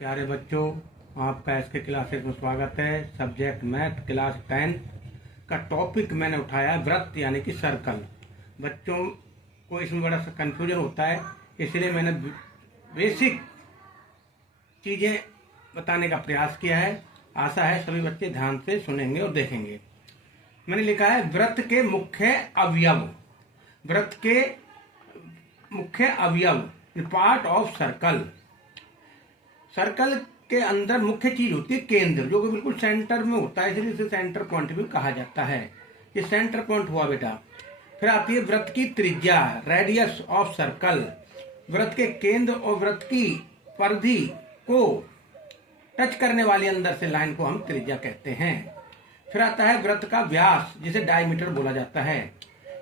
प्यारे बच्चों, आपका एसके क्लासेस में स्वागत है। सब्जेक्ट मैथ क्लास 10 का टॉपिक मैंने उठाया वृत्त यानी कि सर्कल। बच्चों को इसमें बड़ा सा कन्फ्यूजन होता है, इसलिए मैंने बेसिक चीज़ें बताने का प्रयास किया है। आशा है सभी बच्चे ध्यान से सुनेंगे और देखेंगे। मैंने लिखा है वृत्त के मुख्य अवयव। वृत्त के मुख्य अवयव, पार्ट ऑफ सर्कल। सर्कल के अंदर मुख्य चीज होती है केंद्र, जो कि बिल्कुल सेंटर में होता है, इसलिए इसे सेंटर पॉइंट भी कहा जाता है। ये सेंटर पॉइंट हुआ बेटा। फिर आती है वृत्त की त्रिज्या, रेडियस ऑफ सर्कल। वृत्त के केंद्र और वृत्त की परिधि को टच करने वाली अंदर से लाइन को हम त्रिज्या कहते हैं। फिर आता है वृत्त का व्यास, जिसे डायमीटर बोला जाता है।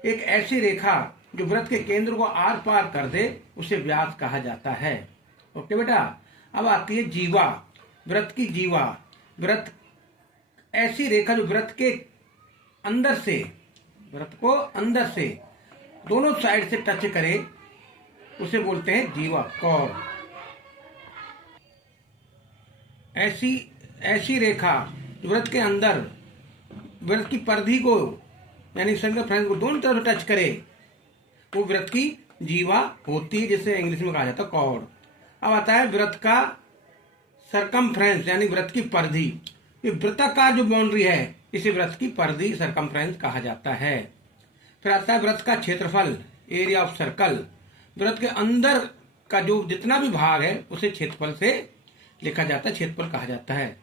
एक ऐसी रेखा जो वृत्त के केंद्र को आर पार कर दे उसे व्यास कहा जाता है। ओके बेटा। अब आती है जीवा, वृत्त की जीवा। वृत्त ऐसी रेखा जो वृत्त के अंदर से, वृत्त को अंदर से दोनों साइड से टच करे उसे बोलते हैं जीवा, कॉर्ड। ऐसी रेखा जो वृत्त के अंदर वृत्त की परिधि को यानी सर्कमफ्रेंस को दोनों तरफ टच करे वो वृत्त की जीवा होती है, जिसे इंग्लिश में कहा जाता है कॉर्ड। अब आता है वृत्त का सरकमफ्रेंस यानी वृत्त की परिधि। ये वृत्ताकार जो बाउंड्री है इसे वृत्त की परिधि, सरकमफ्रेंस कहा जाता है। फिर आता है वृत्त का क्षेत्रफल, एरिया ऑफ सर्कल। वृत्त के अंदर का जो जितना भी भाग है उसे क्षेत्रफल से लिखा जाता है, क्षेत्रफल कहा जाता है।